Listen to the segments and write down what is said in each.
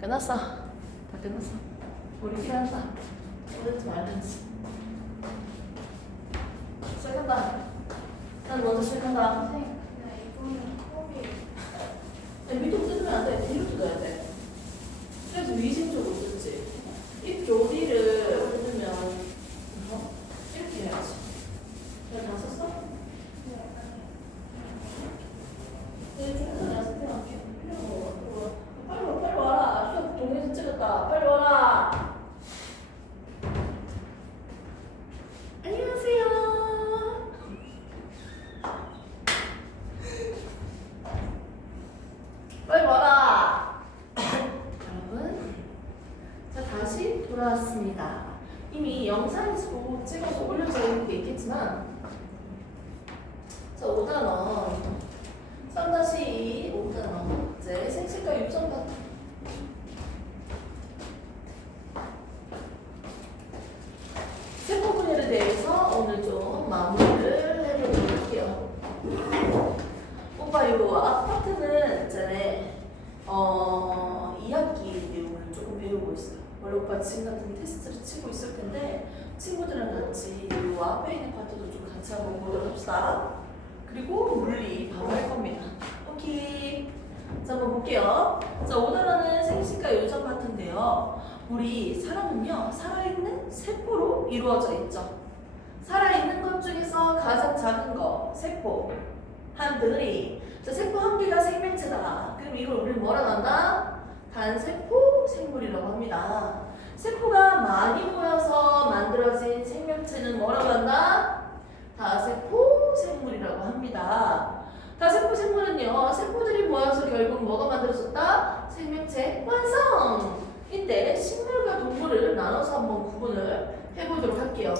끝났어. 다 끝났어. 우리 한다. 오든지 말든지. 시작한다. 난 먼저 시작한다. 선생님, 나 이거는 컵이 밑으로 뜯으면 안 돼. 뒤로 뜯어야 돼. 그래서 위생적으로 뜯지. 이 교리를 뜯으면 이렇게 해야지. 내가 다 썼어? 네, 좀 연습해갈게. 빨리 와, 빨리 와라. 수업 동영상 찍었다. 빨리 와라. 안녕하세요. 빨리 와라. 여러분, 자 다시 돌아왔습니다. 이미 영상에서 보고 찍어서 올려져 있는 게 있겠지만, 자 5단원 3-2 5단원 이제 생식과 유전 같은 세포 분열에 대해서 오늘 좀 마무리를 해보도록 할게요. 오빠 이거 아파트는 있잖아요. 2학기 내용을 조금 배우고 있어요. 원래 오빠 지금 같은 테스트를 치고 있을 텐데 친구들이랑 같이 이 앞에 있는 파트도 좀 같이 한번 보도록 합시다. 그리고 물리 바로 할 겁니다. 오케이. 자 한번 볼게요. 자 5단원은 생식과 유전 파트인데요. 우리 사람은요 살아있는 세포로 이루어져 있죠. 살아있는 것 중에서 가장 작은 거 세포 한 덩어리. 자, 세포 한 개가 생명체다. 그럼 이걸 우리는 뭐라고 한다? 단세포 생물이라고 합니다. 세포가 많이 모여서 만들어진 생명체는 뭐라고 한다? 다세포 생물이라고 합니다. 다세포 생물은요, 세포들이 모여서 결국 뭐가 만들어졌다? 생명체 완성! 이때 식물과 동물을 나눠서 한번 구분을 해보도록 할게요.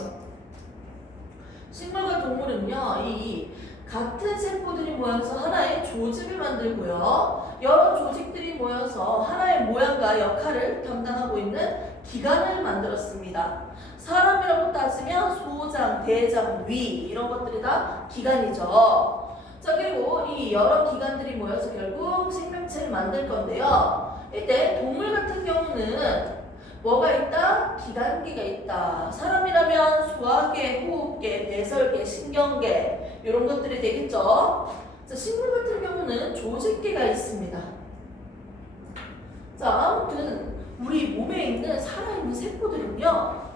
식물과 동물은요, 이 같은 세포들이 모여서 하나의 조직을 만들고요. 여러 조직들이 모여서 하나의 모양과 역할을 담당하고 있는 기관을 만들었습니다. 사람이라고 따지면 소장, 대장, 위 이런 것들이 다 기관이죠. 자 그리고 이 여러 기관들이 모여서 결국 생명체를 만들 건데요. 이때 동물 같은 경우는 뭐가 있다? 기관계가 있다. 사람이라면 소화계, 호흡계, 배설계, 신경계 이런 것들이 되겠죠. 자, 식물 같은 경우는 조직계가 있습니다. 자, 아무튼 우리 몸에 있는 살아있는 세포들은요.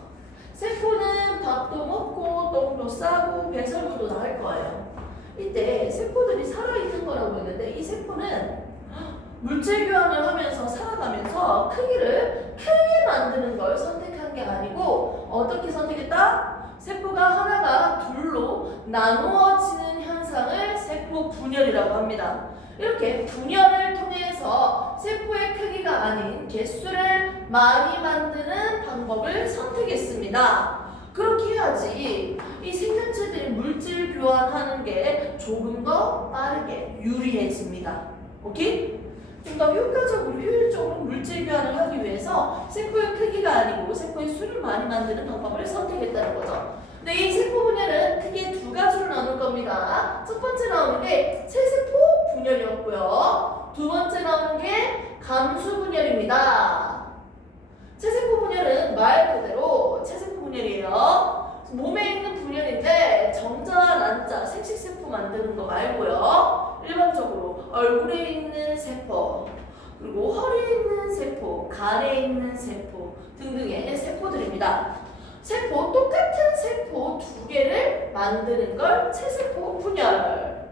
세포는 밥도 먹고 똥도 싸고 배설물도 다 할 거예요. 이때 세포들이 살아있는 거라고 했는데 이 세포는 물질 교환을 하면서 살아가면서 크기를 크게 만드는 걸 선택한 게 아니고 어떻게 선택했다? 세포가 하나가 둘로 나누어지는 현상을 세포 분열이라고 합니다. 이렇게 분열을 통해서 세포의 크기가 아닌 개수를 많이 만드는 방법을 선택했습니다. 그렇게 해야지 이 생명체들이 물질 교환하는 게 조금 더 빠르게 유리해집니다. 오케이? 좀 더 효과적으로 효율적으로 물질 교환을 하기 위해서 세포의 크기가 아니고 세포의 수를 많이 만드는 방법을 선택했다는 거죠. 근데 이 세포 분열은 크게 두 가지로 나눌 겁니다. 첫 번째 나오는 게 체세포 분열이었고요. 두 번째 나오는 게 감수 분열입니다. 체세포 분열은 말 그대로 체세포 분열이에요. 몸에 있는 분열인데 정자와 난자, 생식세포 만드는 거 말고요. 일반적으로 얼굴에 있는 세포, 그리고 허리에 있는 세포, 간에 있는 세포 등등의 세포들입니다. 세포, 똑같은 세포 두 개를 만드는 걸 체세포 분열.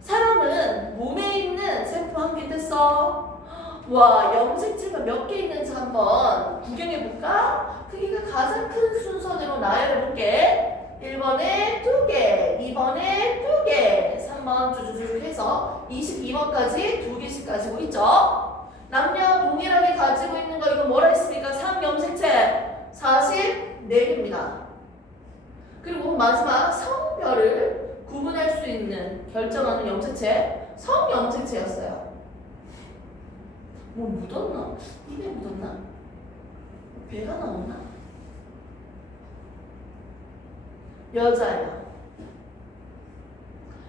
사람은 몸에 있는 세포 한 개 됐어. 와, 염색체가 몇 개 있는지 한번 구경해볼까? 크기가 가장 큰 순서대로 나열해볼게. 1번에 2개, 2번에 2개, 3번 쭉쭉쭉 해서 22번까지 2개씩 가지고 있죠. 남녀 동일하게 가지고 있는 거 이거 뭐라 했습니까? 상염색체 44개입니다. 그리고 마지막 성별을 구분할 수 있는 결정하는 염색체 성염색체였어요. 뭐 묻었나? 입에 묻었나? 배가 나왔나? 여자예요.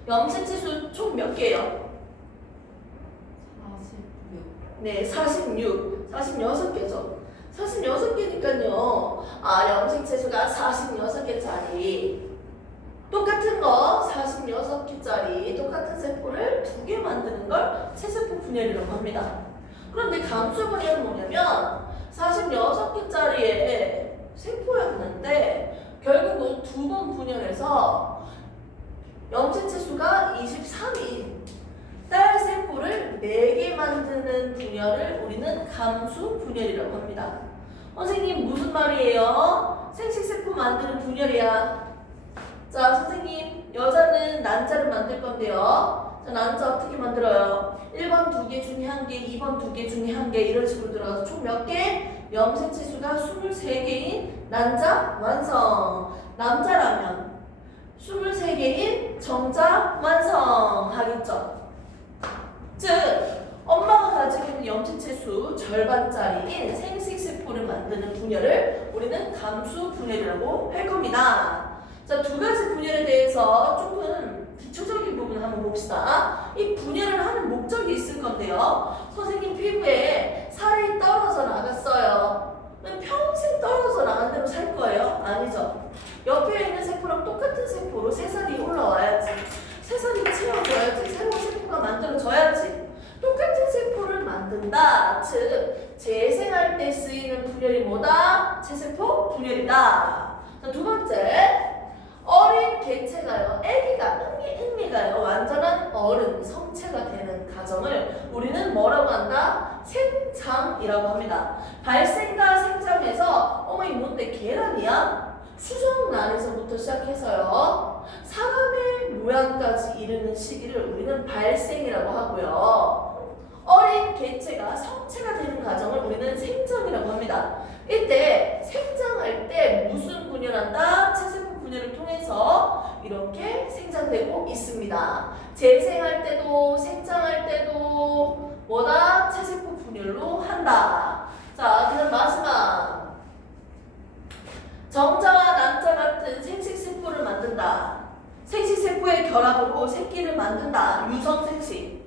염색체 수 총 몇 개예요? 46. 네, 46개죠. 46개니까요. 염색체수가 46개짜리. 똑같은 거 46개짜리 똑같은 세포를 2개 만드는 걸 체세포 분열이라고 합니다. 그런데 감수 분열은 뭐냐면 46개짜리의 세포였는데 결국은 2번 분열해서 염색체 수가 23인 딸 세포를 4개 만드는 분열을 우리는 감수 분열이라고 합니다. 선생님 무슨 말이에요? 생식세포 만드는 분열이야. 자, 선생님 여자는 난자를 만들 건데요. 자, 난자 어떻게 만들어요? 1번 2개 중에 1개, 2번 2개 중에 1개 이런 식으로 들어가서 총 몇 개? 염색체 수가 23개인 난자 완성. 남자라면 23개인 정자 완성 하겠죠. 즉 엄마가 가지고 있는 염색체 수 절반짜리인 생식세포를 만드는 분열을 우리는 감수 분열이라고 할 겁니다. 자, 2가지 분열에 대해서 조금 기초적인 부분을 한번 봅시다. 이 분열을 하는 목적이 있을 건데요. 선생님 피부에 살이 떨어져 나갔어요. 그럼 평생 떨어져 나간 대로 살 거예요? 아니죠. 옆에 있는 세포랑 똑같은 세포로 새살이 올라와야지. 새살이 채워져야지. 새로운 세포가 만들어져야지. 똑같은 세포를 만든다. 즉 재생할 때 쓰이는 분열이 뭐다? 체세포 분열이다. 자, 2번째. 어린 개체가요, 아기가 응미가요, 완전한 어른, 성체가 되는 과정을 우리는 뭐라고 한다? 생장이라고 합니다. 발생과 생장에서 어머 이 뭔데 계란이야? 수정란에서부터 시작해서요 사람의 모양까지 이르는 시기를 우리는 발생이라고 하고요. 어린 개체가 성체가 되는 과정을 우리는 생장이라고 합니다. 이때 생장할 때 무슨 분열한다? 체세포 분열을 통해서 이렇게 생장되고 있습니다. 재생할 때도 생장할 때도 뭐다? 체세포 분열로 한다. 자, 그다음 마지막 정자와 난자 같은 생식세포를 만든다. 생식세포의 결합으로 새끼를 만든다. 유성생식.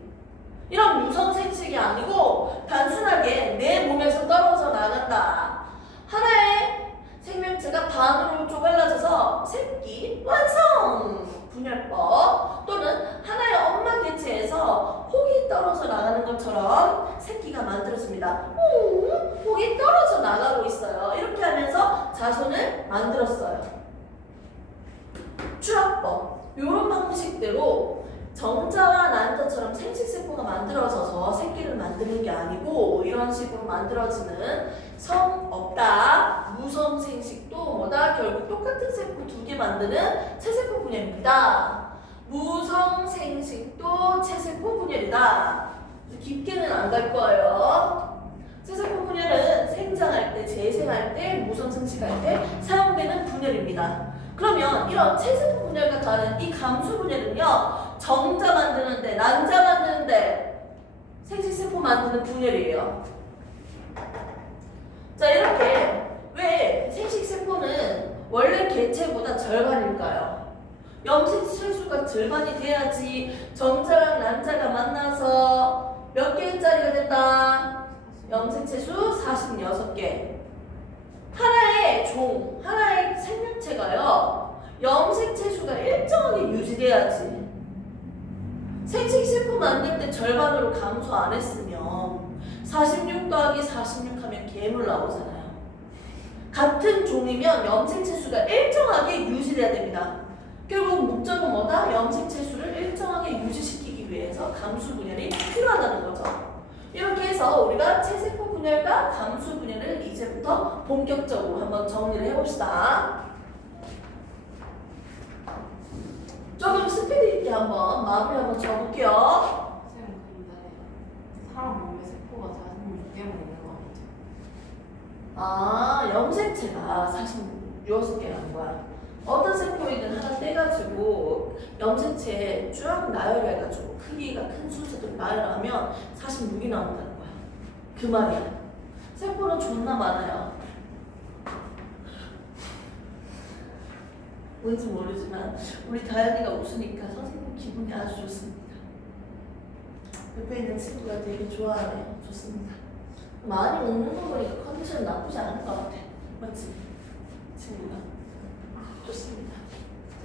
이런 유성생식이 아니고 단순하게 내 몸에서 떨어져 나간다. 하나의 생명체가 반으로 쪼갈라져서 새끼 완성! 분열법. 또는 하나의 엄마 개체에서 혹이 떨어져 나가는 것처럼 새끼가 만들어집니다. 혹이 떨어져 나가고 있어요. 이렇게 하면서 자손을 만들었어요. 추락법. 이런 방식대로 정자와 난자처럼 생식세포가 만들어져서 새끼를 만드는 게 아니고 이런 식으로 만들어지는 성 없다. 무성생식도 뭐다? 결국 똑같은 세포 2개 만드는 체세포 분열입니다. 무성생식도 체세포 분열이다. 깊게는 안 갈 거예요. 체세포 분열은 생장할 때, 재생할 때, 무성생식할 때 사용되는 분열입니다. 그러면 이런 체세포 분열과 다른 이 감수 분열은요, 정자 만드는데, 난자 만드는데, 생식세포 만드는 분열이에요. 자, 이렇게 왜 생식세포는 원래 개체보다 절반일까요? 염색체 수가 절반이 돼야지 정자랑 난자가 만나서 몇 개짜리가 된다? 염색체 수 46개. 하나의 종, 하나의 생명체가요, 염색체 수가 일정하게 유지돼야지. 생식세포 만들 때 절반으로 감소 안 했으면 46 더하기 46 하면 괴물 나오잖아요. 같은 종이면 염색체 수가 일정하게 유지돼야 됩니다. 결국 목적은 뭐다? 염색체 수를 일정하게 유지시키기 위해서 감수 분열이 필요하다는 거죠. 이렇게 해서 우리가 체세포 분열과 감수 분열을 이제부터 본격적으로 한번 정리를 해봅시다. 조금 스피드 있게 한번 마무리 한번 줘볼게요. 선생님 근데 사람 몸에 세포가 46개만 있는 거 아니죠? 염색체가 46개라는 거야. 어떤 세포이든 하나 떼가지고 염색체에 쭉 나열해가지고 크기가 큰 순서대로 나열하면 46이 나온다는 거야. 그 말이야. 세포는 존나 많아요. 뭔지 모르지만 우리 다현이가 웃으니까 선생님 기분이 아주 좋습니다. 옆에 있는 친구가 되게 좋아하네요. 좋습니다. 많이 먹는 거 보니까 컨디션 나쁘지 않은 것 같아. 맞지? 친구가. 좋습니다.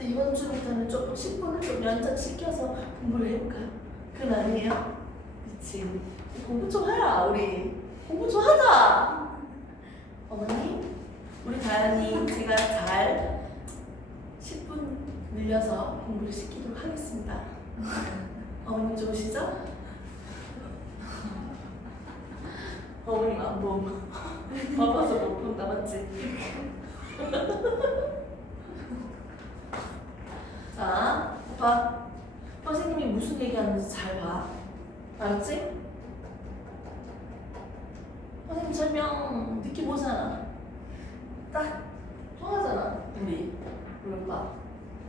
이번 주부터는 조금 10분을 좀 연장시켜서 공부를 해볼까요? 그건 아니에요? 그치. 공부 좀 하라, 우리. 공부 좀 하자! 어머니, 우리 다현이 제가 잘 10분 늘려서 공부를 시키도록 하겠습니다. 어머님 좋으시죠? 어머님 안 봄. 바빠서 못 본다, 맞지? 자, 봐. 선생님이 무슨 얘기하는지 잘 봐. 알았지? 선생님 설명 느낌 오잖아. 딱 통하잖아, 우리. 이걸 봐.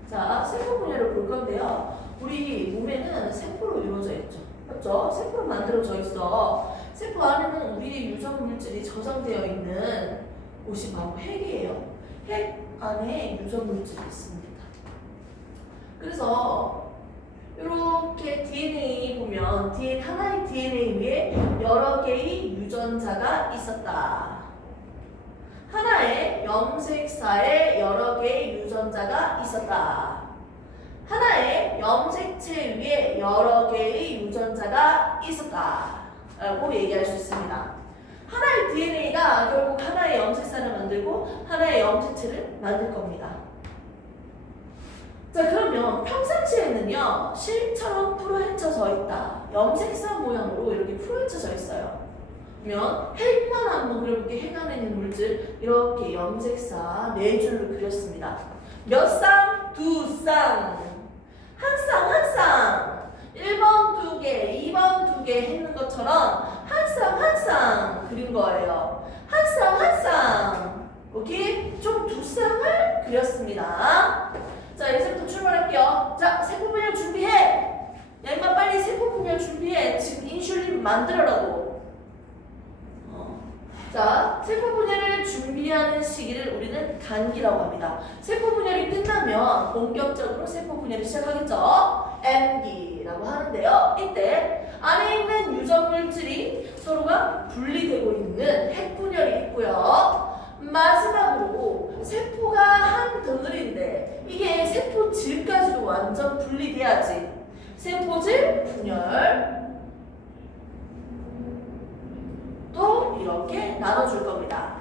자, 세포 분열을 볼 건데요. 우리 몸에는 세포로 이루어져 있죠. 맞죠? 세포로 만들어져 있어. 세포 안에는 우리의 유전 물질이 저장되어 있는 곳이 바로 핵이에요. 핵 안에 유전 물질이 있습니다. 그래서 이렇게 DNA 보면 하나의 DNA 위에 여러 개의 유전자가 있었다. 하나의 염색사에 여러 개의 유전자가 있었다. 하나의 염색체 위에 여러 개의 유전자가 있었다. 라고 얘기할 수 있습니다. 하나의 DNA가 결국 하나의 염색사를 만들고 하나의 염색체를 만들 겁니다. 자, 그러면 평상시에는요, 실처럼 풀어헤쳐져 있다. 염색사 모양으로 이렇게 풀어헤쳐져 있어요. 그러면 핵만 한번 그려볼게. 핵 안에 있는 물질 이렇게 염색사 4줄로 그렸습니다. 몇 쌍? 2쌍. 한 쌍, 한 쌍. 1번 2개, 2번 2개 했는 것처럼 한 쌍, 한 쌍 그린 거예요. 한 쌍, 한 쌍. 오케이? 좀 2쌍을 그렸습니다. 자, 이제부터 출발할게요. 자, 세포 분열 준비해. 야, 임마 빨리 세포 분열 준비해. 지금 인슐린 만들어라고. 자, 세포 분열을 준비하는 시기를 우리는 간기라고 합니다. 세포 분열이 끝나면 본격적으로 세포 분열이 시작하겠죠. M기라고 하는데요. 이때 안에 있는 유전 물질이 서로가 분리되고 있는 핵 분열이 있고요. 마지막으로 세포가 한 덩어리인데 이게 세포질까지도 완전 분리돼야지. 세포질 분열 또 이렇게 나눠줄 겁니다.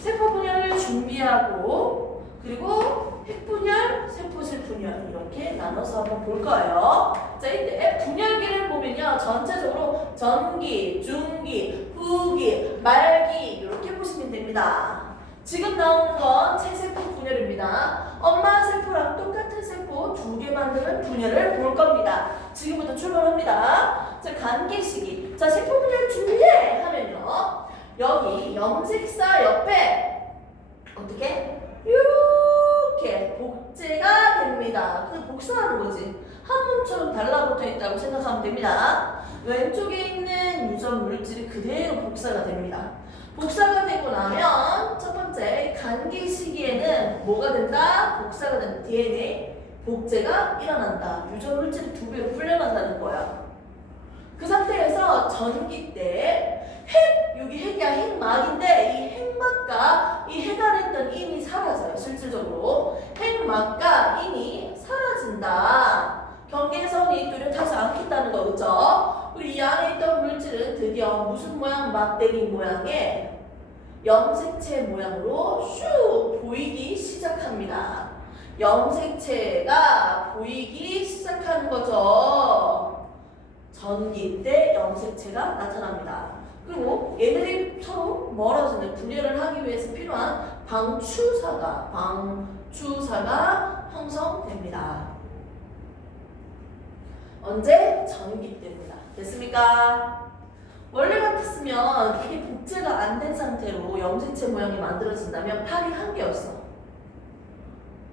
세포 분열을 준비하고 그리고 핵 분열, 세포질 분열 이렇게 나눠서 한번 볼 거예요. 자, 이때 분열기를 보면요, 전체적으로 전기, 중기, 후기, 말기 이렇게 보시면 됩니다. 지금 나오는 건 체세포 분열입니다. 엄마 세포랑 똑같은 세포 2개 만드는 분열을 볼 겁니다. 지금부터 출발합니다. 자, 간기 시기. 자, 세포 분열 준비해 하면요, 여기 염색사 옆에 어떻게? 이렇게 복제가 됩니다. 그 복사하는 거지. 한몸처럼 달라붙어 있다고 생각하면 됩니다. 왼쪽에 있는 유전 물질이 그대로 복사가 됩니다. 복사가 되고 나면 첫 번째 간기 시기에는 뭐가 된다? 복사가 된다. DNA 복제가 일어난다. 유전 물질이 2배로 풀려난다는 거야. 그 상태에서 전기 때 핵, 여기 핵이야. 핵막인데 이 핵막과 이 핵 안에 있던 인이 사라져요. 실질적으로 핵막과 인이 사라진다. 경계선이 뚜렷하지 않겠다는 거, 그죠? 그리고 이 안에 있던 물질은 드디어 무슨 모양? 막대기 모양의 염색체 모양으로 슉 보이기 시작합니다. 염색체가 보이기 시작하는 거죠. 전기 때 염색체가 나타납니다. 그리고 얘들이 서로 멀어지는 분열을 하기 위해서 필요한 방추사가 형성됩니다. 언제? 전기 때입니다. 됐습니까? 원래 같았으면 이게 복제가 안 된 상태로 염색체 모양이 만들어진다면 팔이 한 개였어.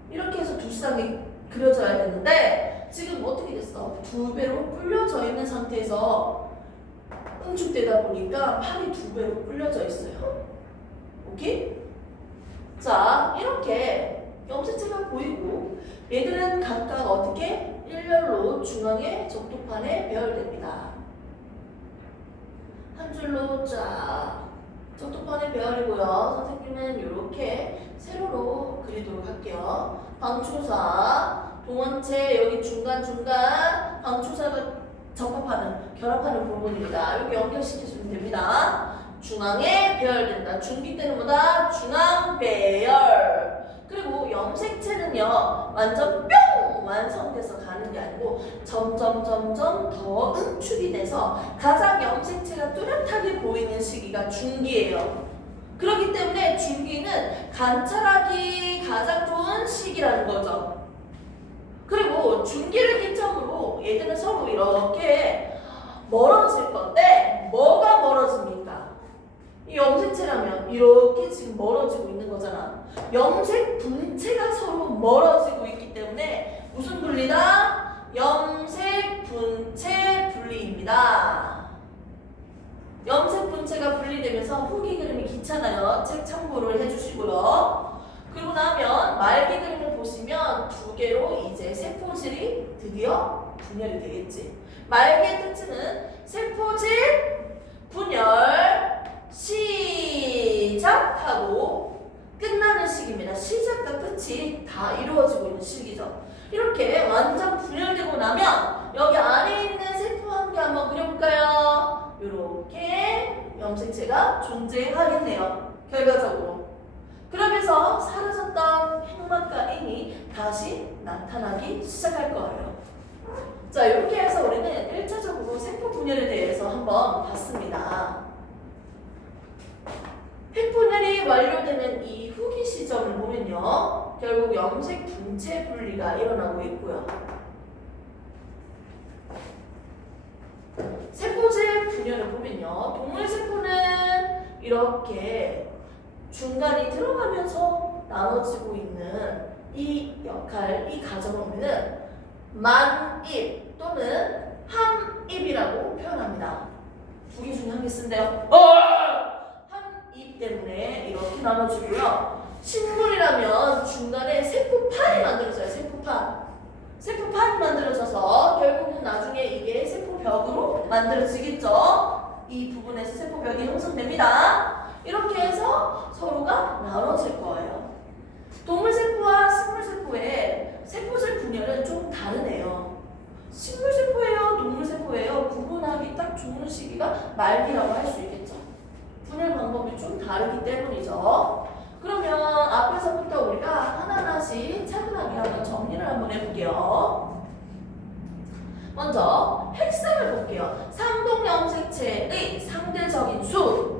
이렇게 해서 2쌍이 그려져야 되는데 지금 어떻게 됐어? 2배로 불려져 있는 상태에서 응축되다 보니까 팔이 2배로 불려져 있어요. 오케이? 자, 이렇게 염색체가 보이고 얘들은 각각 어떻게? 일렬로 중앙의 적도판에 배열됩니다. 한 줄로 쫙 적도판의 배열이고요. 선생님은 이렇게 세로로 그리도록 할게요. 방초사, 동원체 여기 중간중간 방초사가 접합하는, 결합하는 부분입니다. 여기 연결시켜주면 됩니다. 중앙에 배열된다. 중기 때는 뭐다? 중앙 배열. 그리고 염색체는요, 완전 뿅! 완성돼서 가는 게 아니고 점점 더 응축이 돼서 가장 염색체가 뚜렷하게 보이는 시기가 중기예요. 그렇기 때문에 중기는 관찰하기 가장 좋은 시기라는 거죠. 그리고 중기를 기점으로 얘들은 서로 이렇게 멀어질 건데 뭐가 멀어집니까? 이 염색체라면 이렇게 지금 멀어지고 있는 거잖아. 염색 분체가 서로 멀어지고 있기 때문에 무슨 분리다? 염색 분체 분리입니다. 염색 분체가 분리되면서 후기 그림이 귀찮아요. 책 참고를 해주시고요. 그러고 나면 말기 그림을 보시면 두 개로 이제 세포질이 드디어 분열이 되겠지. 말기의 특징은 세포질 분열 시작하고 끝나는 시기입니다. 시작과 끝이 다 이루어지고 있는 시기죠. 이렇게 완전 분열되고 나면 여기 안에 있는 세포 한 개 한번 그려볼까요? 이렇게 염색체가 존재하겠네요. 결과적으로. 그러면서 사라졌던 핵막과 N이 다시 나타나기 시작할 거예요. 자, 이렇게 해서 우리는 1차적으로 세포 분열에 대해서 한번 봤습니다. 핵 분열이 완료되는 이 후기 시점을 보면요, 결국 염색 분체 분리가 일어나고 있고요. 세포질 분열을 보면요, 동물 세포는 이렇게 중간이 들어가면서 나눠지고 있는 이 역할, 이 과정을 우리는 만입 또는 함입이라고 표현합니다. 두 개 중에 한 개 쓴대요. 함입 때문에 이렇게 나눠지고요. 식물이라면 중간에 세포판이 만들어져요. 세포판이 만들어져서 결국은 나중에 이게 세포벽으로 만들어지겠죠. 이 부분에서 세포벽이 형성됩니다. 이렇게 해서 서로가 나눠질 거예요. 동물세포와 식물세포의 세포질 분열은 좀 다르네요. 식물세포예요, 동물세포예요. 구분하기 딱 좋은 시기가 말기라고 할 수 있겠죠. 분열 방법이 좀 다르기 때문이죠. 그러면 앞에서부터 우리가 하나하나씩 차분하게 한번 정리를 한번 해볼게요. 먼저 핵상을 볼게요. 상동염색체의 상대적인 수.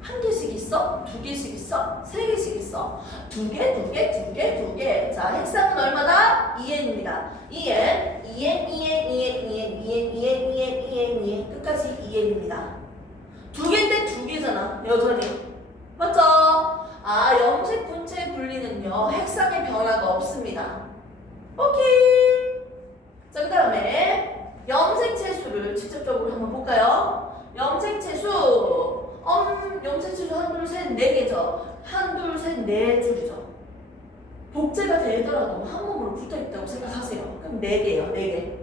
한 개씩 있어? 두 개씩 있어? 세 개씩 있어? 두 개. 자, 핵상은 얼마나? 2n입니다. 2n, 끝까지 2n입니다. 두 개인데 두 개잖아, 여전히. 맞죠? 아, 염색 분체 분리는요, 핵상의 변화가 없습니다. 오케이. 자, 그 다음에 염색체 수를 직접적으로 한번 볼까요? 염색체 수. 염색체 수 1, 2, 3, 4개죠. 1, 2, 3, 4줄이죠. 복제가 되더라도 한 몸으로 붙어있다고 생각하세요. 그럼 4개예요. 4개.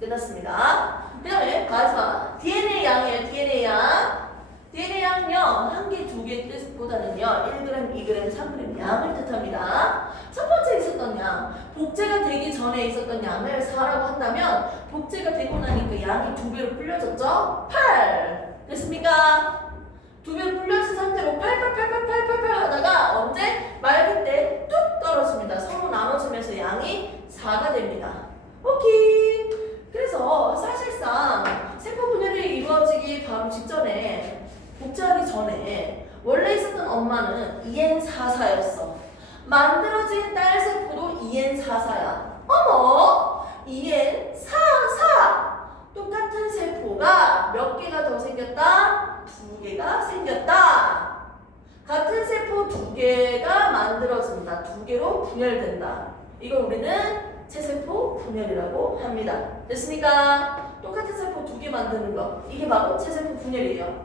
끝났습니다. 그 다음에 마지막 DNA 양이에요. DNA 양은요, 한 개, 두 개 뜻보다는요, 1g, 2g, 3g 양을 뜻합니다. 첫 번째 있었던 양, 복제가 되기 전에 있었던 양을 4라고 한다면 복제가 되고 나니까 양이 2배로 불려졌죠? 8! 됐습니까? 2배로 불려진 상태로 8 하다가 언제? 말기 때 뚝 떨어집니다. 서로 나눠지면서 양이 4가 됩니다. 오케이. 그래서 사실상 세포 분열이 이루어지기 바로 직전에, 복제하기 전에 원래 있었던 엄마는 EN44였어. 만들어진 딸 세포도 EN44야. 어머! EN44! 똑같은 세포가 몇 개가 더 생겼다? 2개가 생겼다. 같은 세포 2개가 만들어진다. 2개로 분열된다. 이걸 우리는 체세포 분열이라고 합니다. 됐습니까? 똑같은 세포 2개 만드는 거, 이게 바로 체세포 분열이에요.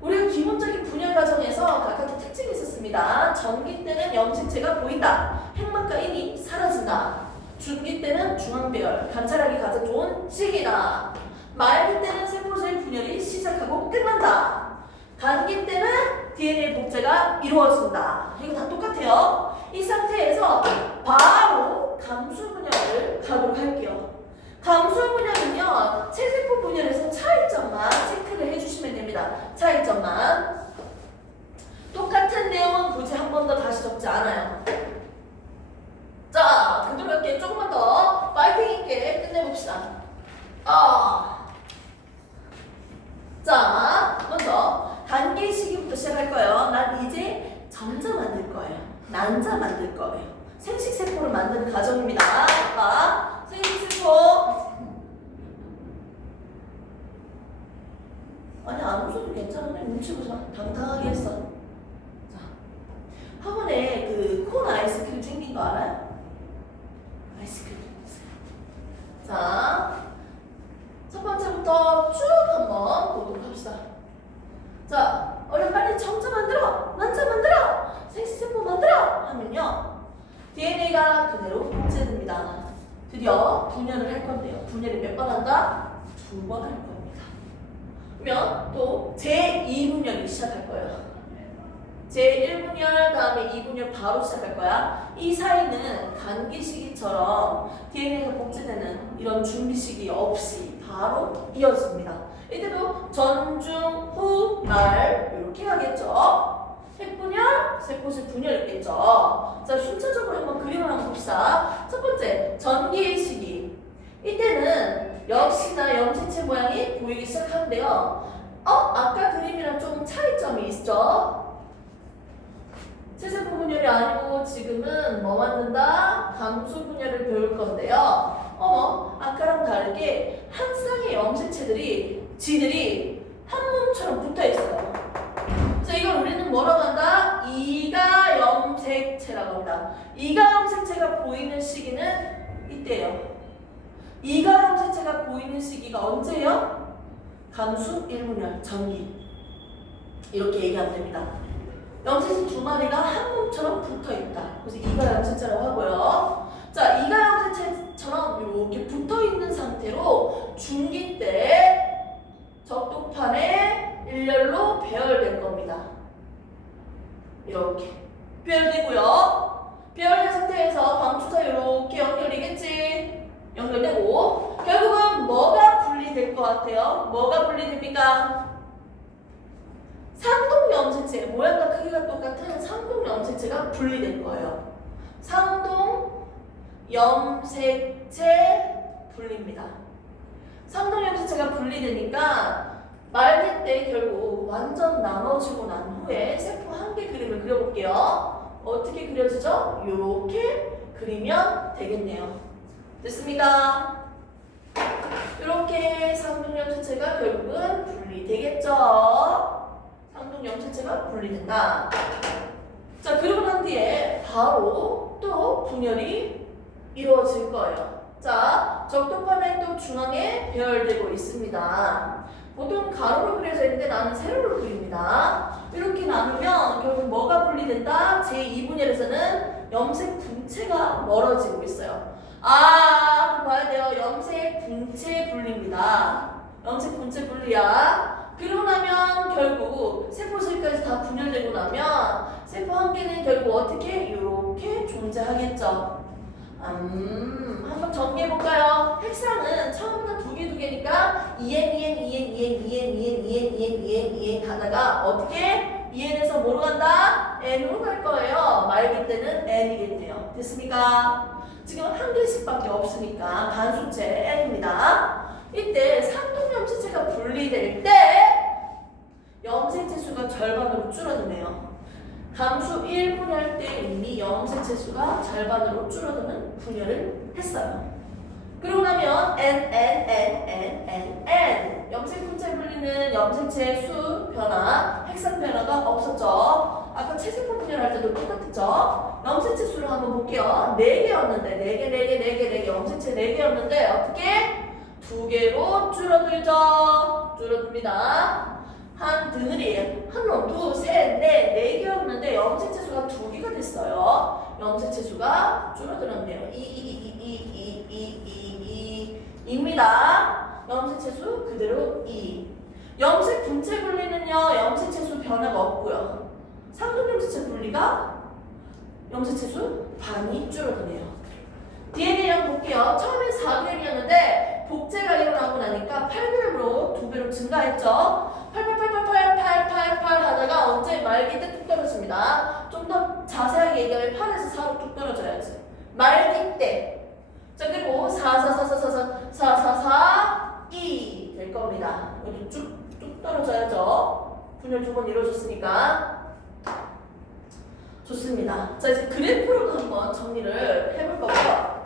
우리가 기본적인 분열 과정에서 각각의 특징이 있었습니다. 전기 때는 염색체가 보인다. 핵막과 인이 사라진다. 중기 때는 중앙배열, 관찰하기 가장 좋은 시기다. 말기 때는 세포질 분열이 시작하고 끝난다. 감기 때는 DNA 복제가 이루어진다. 이거 다 똑같아요. 이 상태에서 바로 감수 분열을 가도록 할게요. 감수 분열은요, 체세포 분열에서 차이점만 체크를 해주시면 됩니다. 차이점만. 똑같은 내용은 굳이 한 번 더 다시 적지 않아요. 자, 그대로 할게요. 조금만 더 파이팅 있게 끝내봅시다. 자, 먼저 단계 시기부터 시작할 거예요. 난 이제 점자 만들 거예요. 난자 만들 거예요. 생식세포를 만드는 과정입니다. 자, 생식세포. 아니, 안 웃어도 괜찮은데 눈치 보자. 당당하게 했어. 자, 학원에 그 콘 아이스크림 생긴 거 알아요? 아이스크림. 자, 첫 번째부터 쭉 한번 보도록 합시다. 자, 얼른 빨리 점자 만들어! 난자 만들어! 생식세포 만들어! 하면요, DNA가 그대로 복제됩니다. 드디어 분열을 할 건데요. 분열이 몇 번 한다? 2번 할 겁니다. 그러면 또 제2분열이 시작할 거예요. 제1분열 다음에 2분열 바로 시작할 거야. 이 사이는 감기 시기처럼 DNA가 복제되는 이런 준비 시기 없이 바로 이어집니다. 이때도 전중, 후, 날 이렇게 가겠죠. 핵분열, 세포질 분열이겠죠. 자, 순차적으로 한번 그림을 한번 봅시다. 첫 번째, 전기의 시기. 이때는 역시나 염색체 모양이 보이기 시작하는데요. 아까 그림이랑 좀 차이점이 있죠. 체세포 분열이 아니고 지금은 뭐 만든다? 감수 분열을 배울 건데요. 아까랑 다르게 한 쌍의 염색체들이 지들이 한 몸처럼 붙어 있어요. 그래서 이걸 우리는 뭐라고 한다? 이가 염색체라고 합니다. 이가 염색체가 보이는 시기는 이때예요. 이가 염색체가 보이는 시기가 언제예요? 감수 1분열, 전기. 이렇게 얘기하면 됩니다. 염색체 2마리가 한 몸처럼 붙어 있다. 그래서 이가 염색체라고 하고요. 자, 이가 염색체처럼 이렇게 붙어 있는 상태로 중기 때 적독판에 일렬로 배열될 겁니다. 이렇게 배열되고요. 배열된 상태에서 방추사 이렇게 연결되겠지. 연결되고 결국은 뭐가 분리될 것 같아요? 뭐가 분리됩니까? 상동 염색체, 모양과 크기가 똑같은 상동 염색체가 분리될 거예요. 상동 염색체 분리입니다. 상동 염색체가 분리되니까 말기 때 결국 완전 나눠지고 난 후에 세포 한 개 그림을 그려볼게요. 어떻게 그려지죠? 이렇게 그리면 되겠네요. 됐습니까? 이렇게 상동 염색체가 결국은 분리되겠죠. 상동 염색체가 분리된다. 자, 그리고 난 뒤에 바로 또 분열이 이루어질 거예요. 자, 적독판에 또 중앙에 배열되고 있습니다. 보통 가로로 그려져 있는데 나는 세로로 그립니다. 이렇게 나누면 결국 뭐가 분리된다? 제2분열에서는 염색 분체가 멀어지고 있어요. 그럼 봐야 돼요. 염색 분체 분리입니다. 염색 분체 분리야. 그러고 나면 결국 세포질까지 다 분열되고 나면 세포 한 개는 결국 어떻게? 이렇게 존재하겠죠. 한번 정리해볼까요? 핵상은 처음부터 두 개니까 2n 가다가 어떻게? 2n에서 뭐로 간다? n으로 갈 거예요. 말기 때는 n이겠네요. 됐습니까? 지금 한 개씩밖에 없으니까 반수체 n입니다. 이때 상동 염색체가 분리될 때 염색체 수가 절반으로 줄어드네요. 감수 1분열 때 이미 염색체 수가 절반으로 줄어드는 분열을 했어요. 그러고 나면 n 염색 분체 분리는 염색체 수 변화, 핵상 변화가 없었죠. 아까 체세포 분열할 때도 똑같았죠. 염색체 수를 한번 볼게요. 4개였는데 4개 염색체 4개였는데 어떻게? 2개로 줄어들죠. 줄어듭니다. 한 덩어리, 한 놈, 둘, 셋, 넷, 네 개였는데 염색체수가 2개가 됐어요. 염색체수가 줄어들었네요. 입니다. 염색체수 그대로 2. 염색 분체 분리는요, 염색체수 변화가 없고요. 상동염색체 분리가 염색체수 반이 줄어드네요. DNA량 볼게요. 처음엔 4g이었는데 복제가 일어나고 나니까 8g으로 2배로 증가했죠. 8 하다가 언제 말기 때 뚝 떨어집니다. 좀 더 자세하게 얘기하면 8에서 4로 뚝 떨어져야지. 말기 때. 자, 그리고 2 될 겁니다. 여기 뚝 떨어져야죠. 분열 2번 이루어졌으니까. 좋습니다. 자, 이제 그래프로도 한번 정리를 해볼 거고요.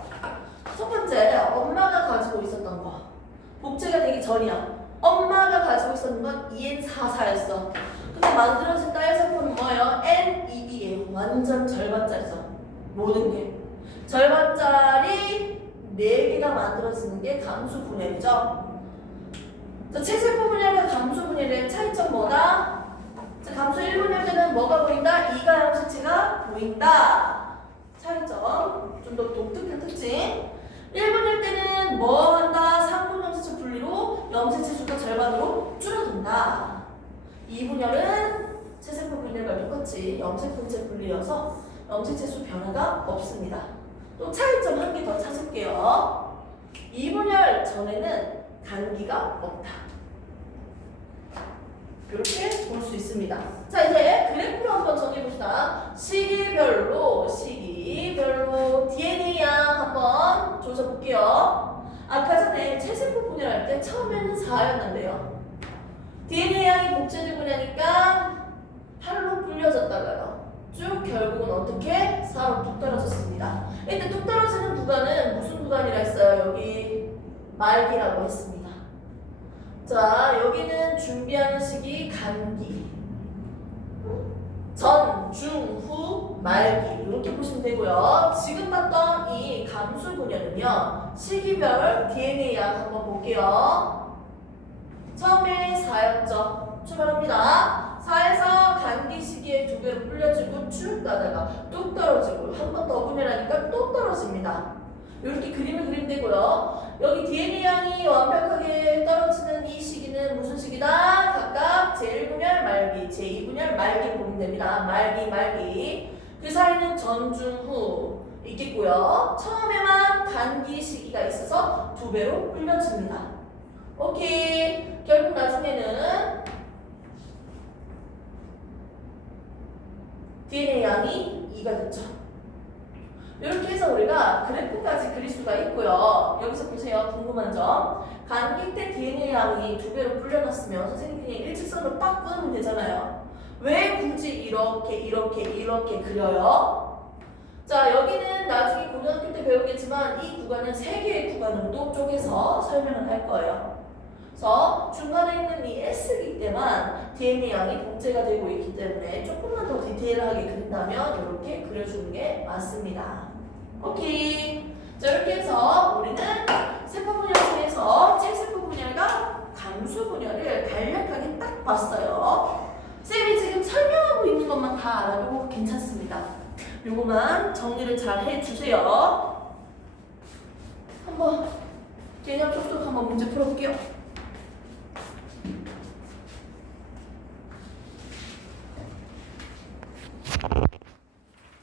첫 번째, 엄마가 가지고 있었던 거. 복제가 되기 전이야. 엄마가 가지고 있었던 건 EN44였어. 근데 만들어진 딸 세포는 뭐예요? N2B예요. 완전 절반짜리죠. 모든 게. 절반짜리 4개가 만들어지는 게 감수 분열이죠. 자, 체세포 분열과 감수 분열의 차이점 뭐다? 자, 감수 1분열 때는 뭐가 보인다? 이가 염색체가 보인다. 차이점. 좀 더 독특한 특징. 1분열 때는 뭐 한다? 상분 염색체 분리로 염색체 수가 절반으로 줄어든다. 2분열은 체세포 분열과 똑같이 염색 분체 분리여서 염색체 수 변화가 없습니다. 또 차이점 한 개 더 찾을게요. 2분열 전에는 단기가 없다. 이렇게 볼 수 있습니다. 자, 이제 그래프로 한번 정해봅시다. 시기별로 DNA 양 한번 조져볼게요. 아까 전에 체세포 분열할 때 처음에는 4였는데요. DNA 양이 복제되고 나니까 8로 불려졌다가요. 쭉 결국은 어떻게? 4로 뚝 떨어졌습니다. 이때 뚝 떨어지는 구간은 무슨 구간이라 했어요? 여기 말기라고 했습니다. 자, 여기는 준비하는 시기 간기. 전, 중, 후, 말기 이렇게 보시면 되고요. 지금 봤던 이 감수 분열은요. 시기별 DNA 양 한번 볼게요. 처음에 4였죠. 출발합니다. 4에서 간기 시기에 2배로 불려지고 쭉 가다가 뚝 떨어지고 한 번 더 분열하니까 또 떨어집니다. 이렇게 그림을 그리면 되고요. 여기 DNA 양이 완벽하게 떨어지는 이 시기는 무슨 시기다? 각각 제1분열 말기, 제2분열 말기 보면 됩니다. 말기. 그 사이는 전, 중, 후 있겠고요. 처음에만 단기 시기가 있어서 2배로 불려집니다. 오케이. 결국 나중에는 DNA 양이 2가 됐죠. 이렇게 해서 우리가 그래프까지 그릴 수가 있고요. 여기서 보세요. 궁금한 점. 간기 때 DNA 양이 2배로 불려놨으면 선생님 그냥 일직선으로 빡 끊으면 되잖아요. 왜 굳이 이렇게 그려요? 자, 여기는 나중에 고등학교 때 배우겠지만 이 구간은 3개의 구간으로도 쪼개서 설명을 할 거예요. 그래서 중간에 있는 이 S기 때만 DNA 양이 복제가 되고 있기 때문에 조금만 더 디테일하게 그린다면 이렇게 그려주는 게 맞습니다. 오케이. 자, 이렇게 해서 우리는 세포 분열 중에서 체세포 분열과 감수 분열을 간략하게 딱 봤어요. 쌤이 지금 설명하고 있는 것만 다 알아도 괜찮습니다. 요거만 정리를 잘 해주세요. 한번 개념 촉촉 한번 문제 풀어볼게요.